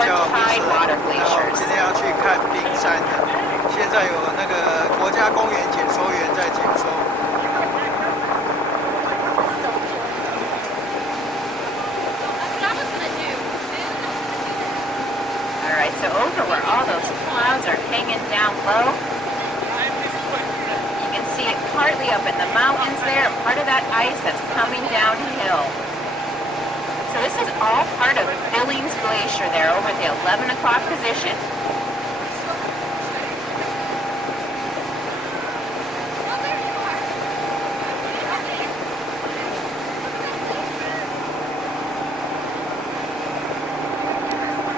叫名字。然后今天要去看冰山的，现在有那个国家公园解说员在解说。All right, so over where all those clouds are hanging down low, you can see it partly up in the mountains there, and part of that ice that's coming downhill. So this is all part of Billings Glacier there over at the 11 o'clock position.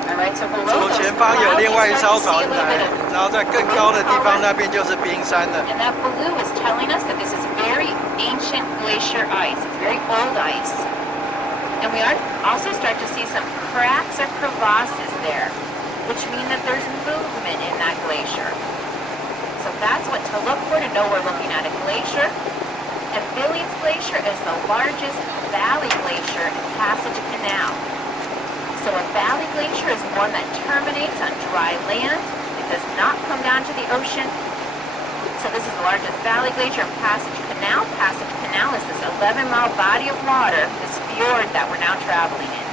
Alright, so below 左前方有另外一艘船来，然后在更高的地方那边就是冰山了。And that blue is telling us that this is very ancient glacier ice. It's very old ice. And we also start to see some cracks or crevasses there, which mean that there's movement in that glacier. So that's what to look for to know we're looking at a glacier. And Billings Glacier is the largest valley glacier in Passage Canal. So a valley glacier is one that terminates on dry land. It does not come down to the ocean. So this is the largest valley glacier in Passage Canal. Passage Canal is this 11-mile body of water, this fjord that we're now traveling in.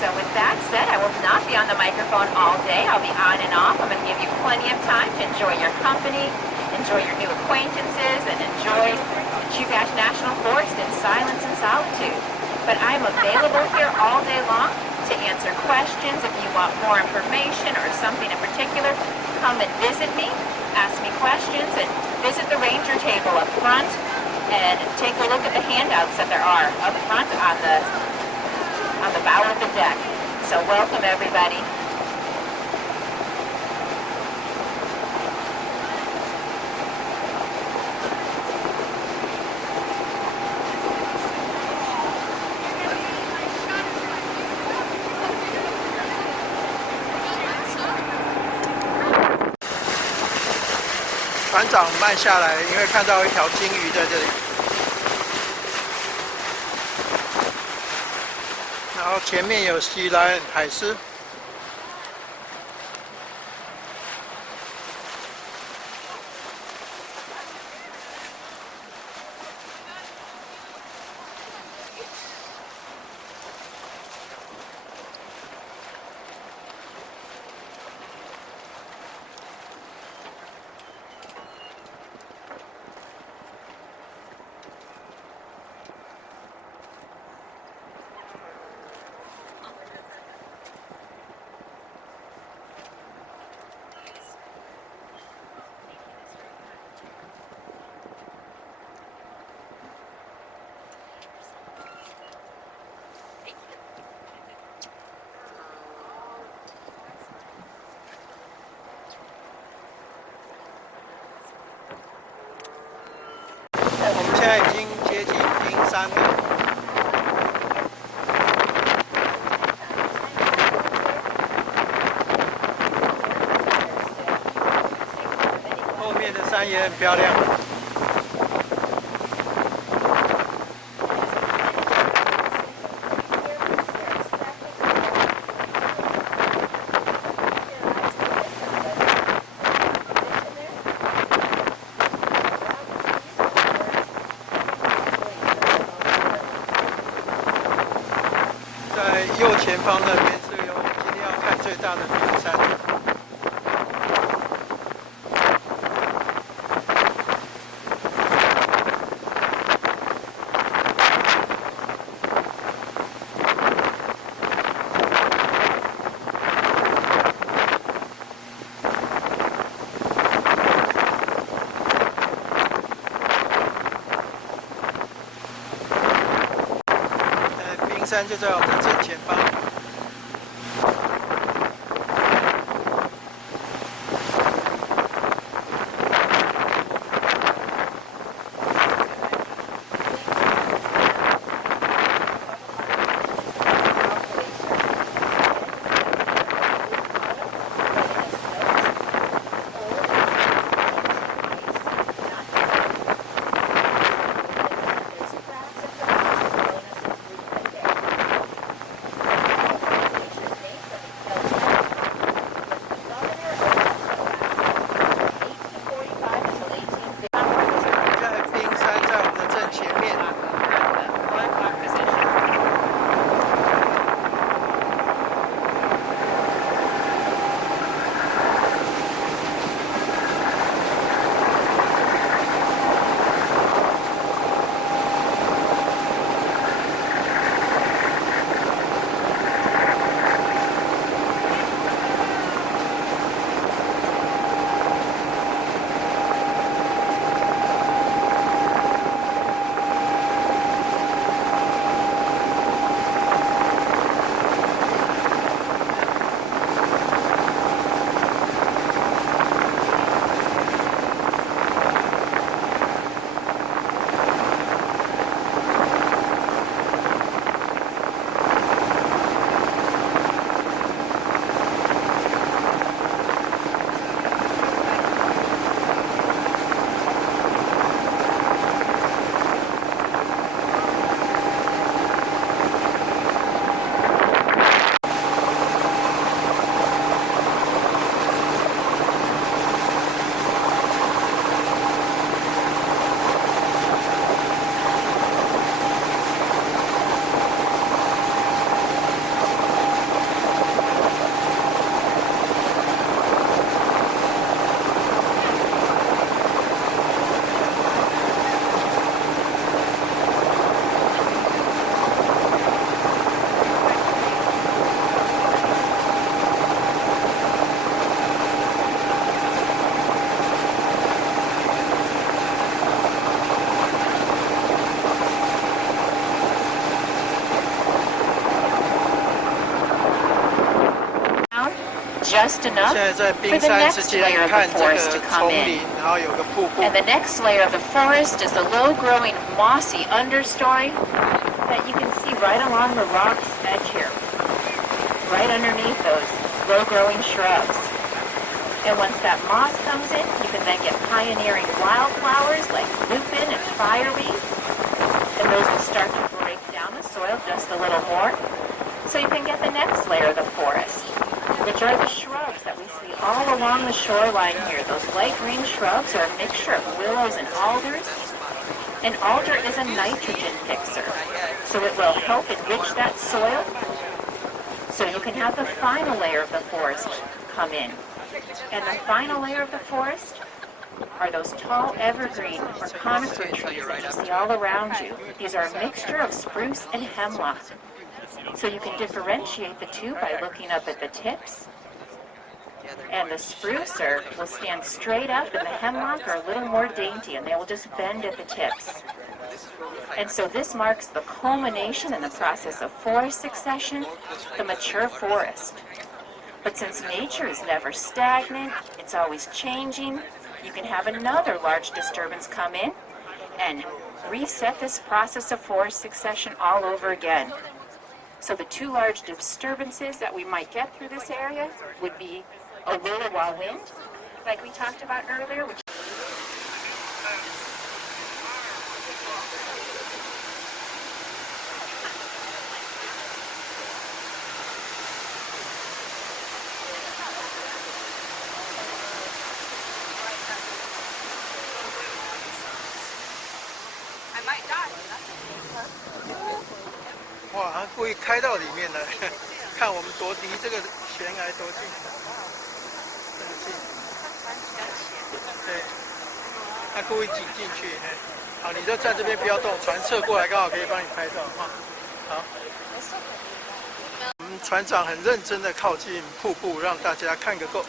So with that said, I will not be on the microphone all day. I'll be on and off. I'm going to give you plenty of time to enjoy your company, enjoy your new acquaintances, and enjoy the Chugach National Forest in silence and solitude. But I'm available here all day long to answer questions. If you want more information or something in particular, come and visit me, ask me questions, and visit the ranger table up front and take a look at the handouts that there are up front on the bow of the deck. So welcome everybody. 船长慢下来，因为看到一条金鱼在这里。然后前面有西兰海狮。我们现在已经接近冰山了。后面的山也很漂亮。在右前方那边是有我们今天要看最大的冰山。冰山就在我们的正前方。just 我们 enough 现在在 for 冰 the 山之 next 间 layer of 看 the 这 forest to 个 come 丛 in. 林，然后有个瀑布。 And the next layer of the forest is the low-growing mossy understory that you can see right along the rock's edge here, right underneath those low-growing shrubs. And once that moss comes in, you can then get pioneering wildflowers like lupin and fireweed, and those will start to break down the soil just a little more. So you can get the next layer of the forest, which are the shrubs that we see all along the shoreline here. Those light green shrubs are a mixture of willows and alders. An alder is a nitrogen fixer, so it will help enrich that soil. So you can have the final layer of the forest come in. And the final layer of the forest are those tall evergreen or conifer trees that you see all around you. These are a mixture of spruce and hemlock. So you can differentiate the two by looking up at the tips. And the spruce will stand straight up, and the hemlock are a little more dainty, and they will just bend at the tips. And so this marks the culmination in the process of forest succession, the mature forest. But since nature is never stagnant, it's always changing, you can have another large disturbance come in and reset this process of forest succession all over again. So the two large disturbances that we might get through this area would be a willow wind, like we talked about earlier, which 哇，他故意开到里面来，看我们多离这个悬崖多近，这么近。对，他故意挤进去，嘿。好，你就站这边不要动，船侧过来刚好可以帮你拍照哈。好。我们船长很认真的靠近瀑布，让大家看个够。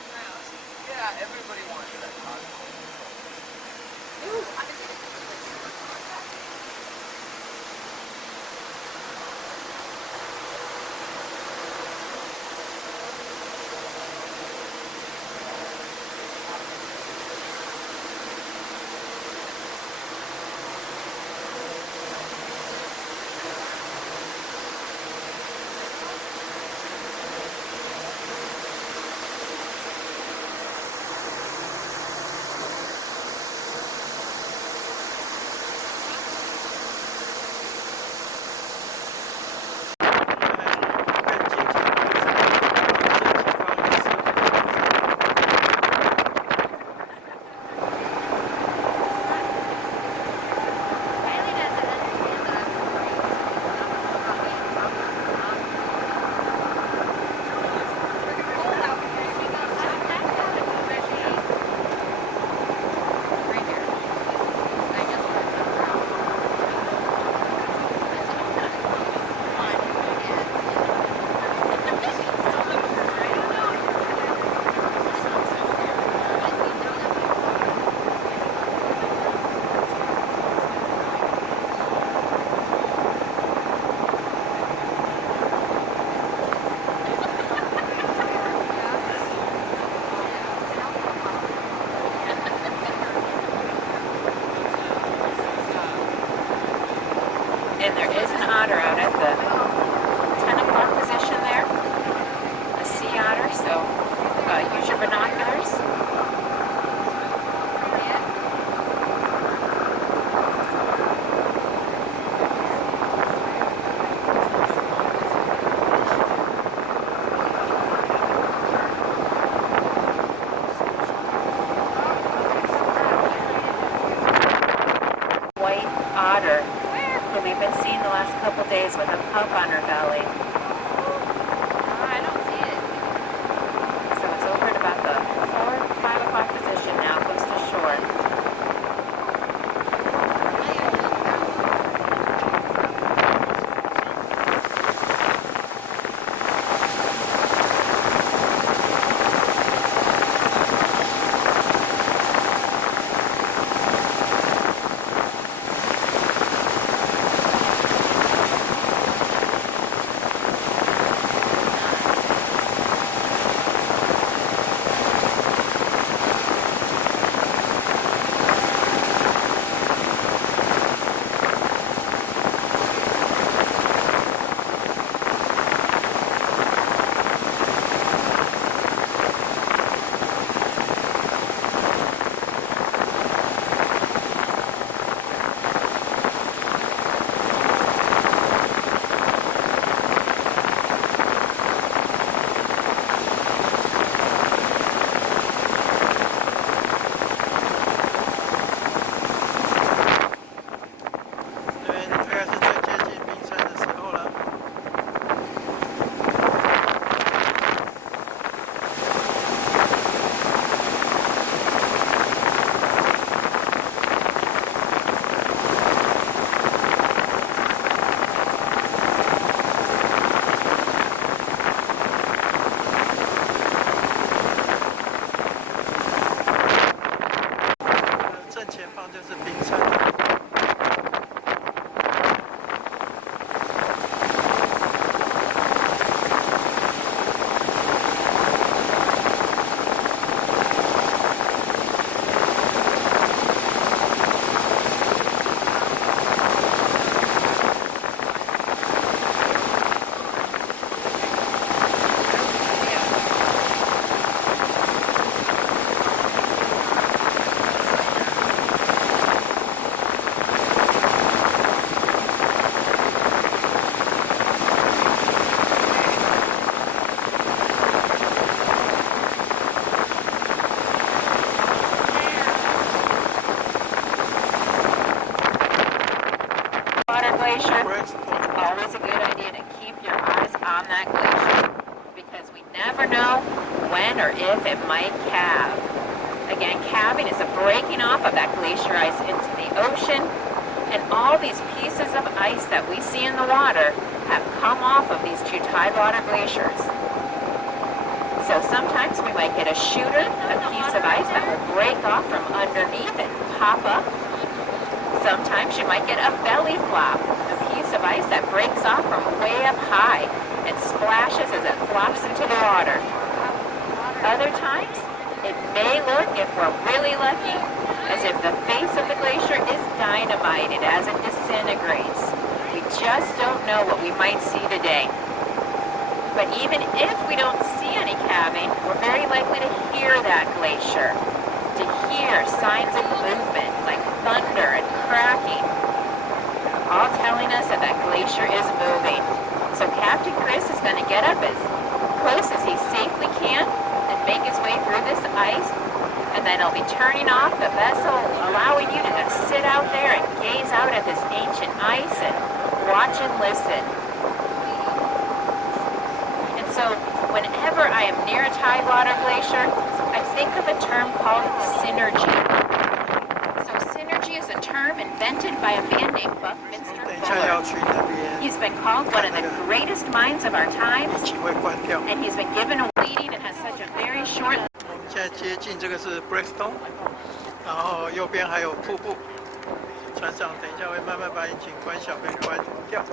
And there is an otter out at the 10 o'clock position there, a sea otter, so use your binoculars. White otter that we've been seeing the last couple days with a pup on her belly. I don't see it. So it's over at about the 4, 5 o'clock position now, close to shore. 前方就是冰川。Glacier, it's always a good idea to keep your eyes on that glacier because we never know when or if it might calve. Again, calving is a breaking off of that glacier ice into the ocean, and all these pieces of ice that we see in the water have come off of these two tidewater glaciers. So sometimes we might get a shooter, a piece of ice that will break off from underneath and pop up. Sometimes you might get a belly flop, a piece of ice that breaks off from way up high and splashes as it flops into the water. Other times, it may look, if we're really lucky, as if the face of the glacier is dynamited as it disintegrates. We just don't know what we might see today. But even if we don't see any calving, we're very likely to hear that glacier, to hear signs of movement like thunder and cracking, all telling us that that glacier is moving. So Captain Chris is going to get up as close as he safely can and make his way through this ice, and then he'll be turning off the vessel, allowing you to just sit out there and gaze out at this ancient ice and watch and listen. And so whenever I am near a tidewater glacier, I think of a term called synergy. So synergy is a term invented by a man named Buckminster Fuller. He's been called one of the greatest minds of our times, and he's been given a leading and has such a very short. 我们现在接近这个是 Blackstone， 然后右边还有瀑布。船长等一下会慢慢把引擎关小，跟关掉，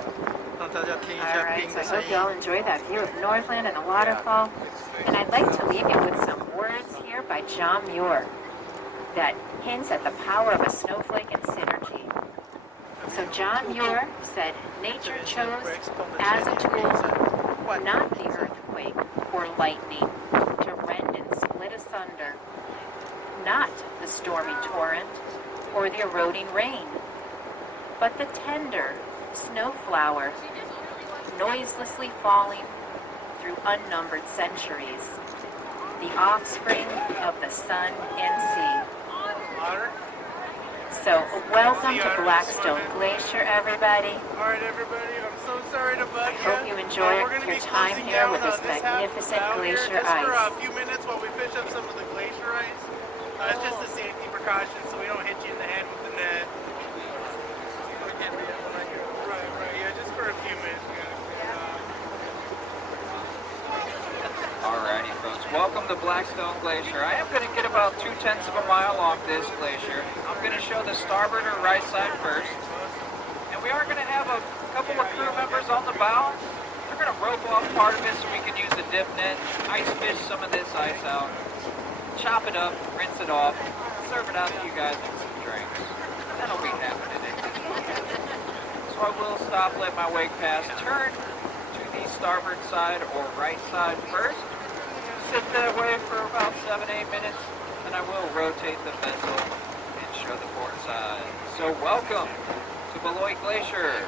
让大家听一下冰的 I 声 hope 音。 you all enjoy that view of Northland and the waterfall. And I'd like to leave you with some words here by John Muir that hints at the power of a snowflake and synergy. So John Muir said, nature chose as a tool not the earthquake or lightning to rend and split asunder, not the stormy torrent or the eroding rain, but the tender snowflower noiselessly falling through unnumbered centuries, the offspring of the sun and sea. So, welcome to Blackstone Glacier, everybody. All right, everybody. I'm so sorry to bug you. Hope you enjoy your time here with this magnificent glacier just for a ice. few minutes while we fish up some of the glacier ice. It's just a safety precaution so we don't hit you in the head with the net. Right. Yeah, just for a few minutes. Alrighty, folks. Welcome to Blackstone Glacier. I am going to get about 2/10 of a mile off this glacier. I'm going to show the starboard or right side first. And we are going to have a couple of crew members on the bow. They're going to rope off part of it so we can use the dip net, ice fish some of this ice out, chop it up, rinse it off, serve it out to you guys with some drinks. That'll be happening. So I will stop, let my wake pass turn to the starboard side or right side first. Sit that way for about 7-8 minutes, and I will rotate the vessel and show the port side. So welcome to Beloit Glacier.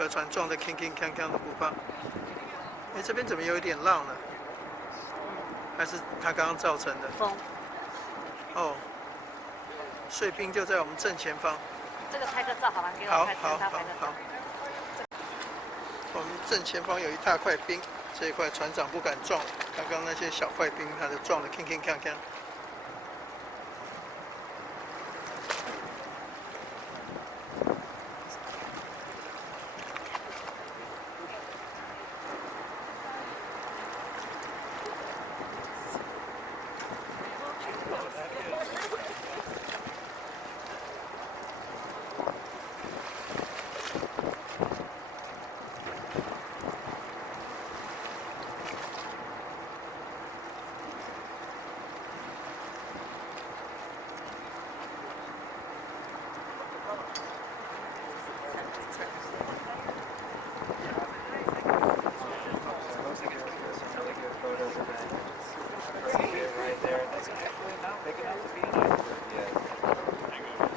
颗船撞得铿铿锵锵的不怕。哎，这边怎么有一点浪呢？还是它刚刚造成的？风。哦，碎冰就在我们正前方。这个拍个照好吗？给我好拍好好他拍个照好。我们正前方有一大块冰，这一块船长不敢撞，刚刚那些小块冰，它就撞得铿铿锵锵。Right there. That's actually not big enough to be an iceberg yet.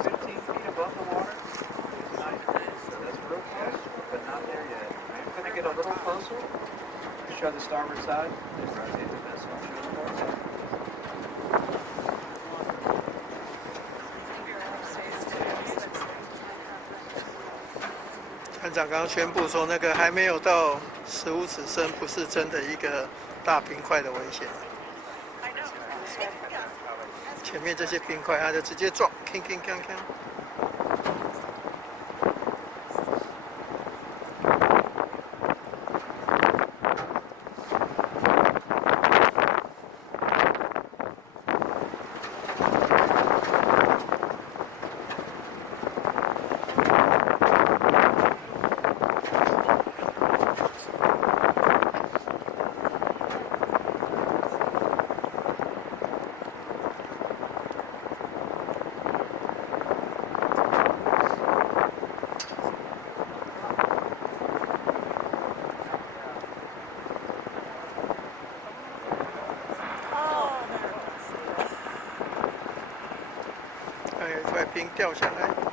15 feet above the water is an iceberg, so that's real close, but not there yet. I'm going to get a little closer to show the starboard side. Just rotate the vessel and show the port side. 船长刚刚宣布说，那个还没有到15尺深，不是真的一个大冰块的危险。前面这些冰块，它就直接撞，铿铿锵锵。还有一块冰掉下来。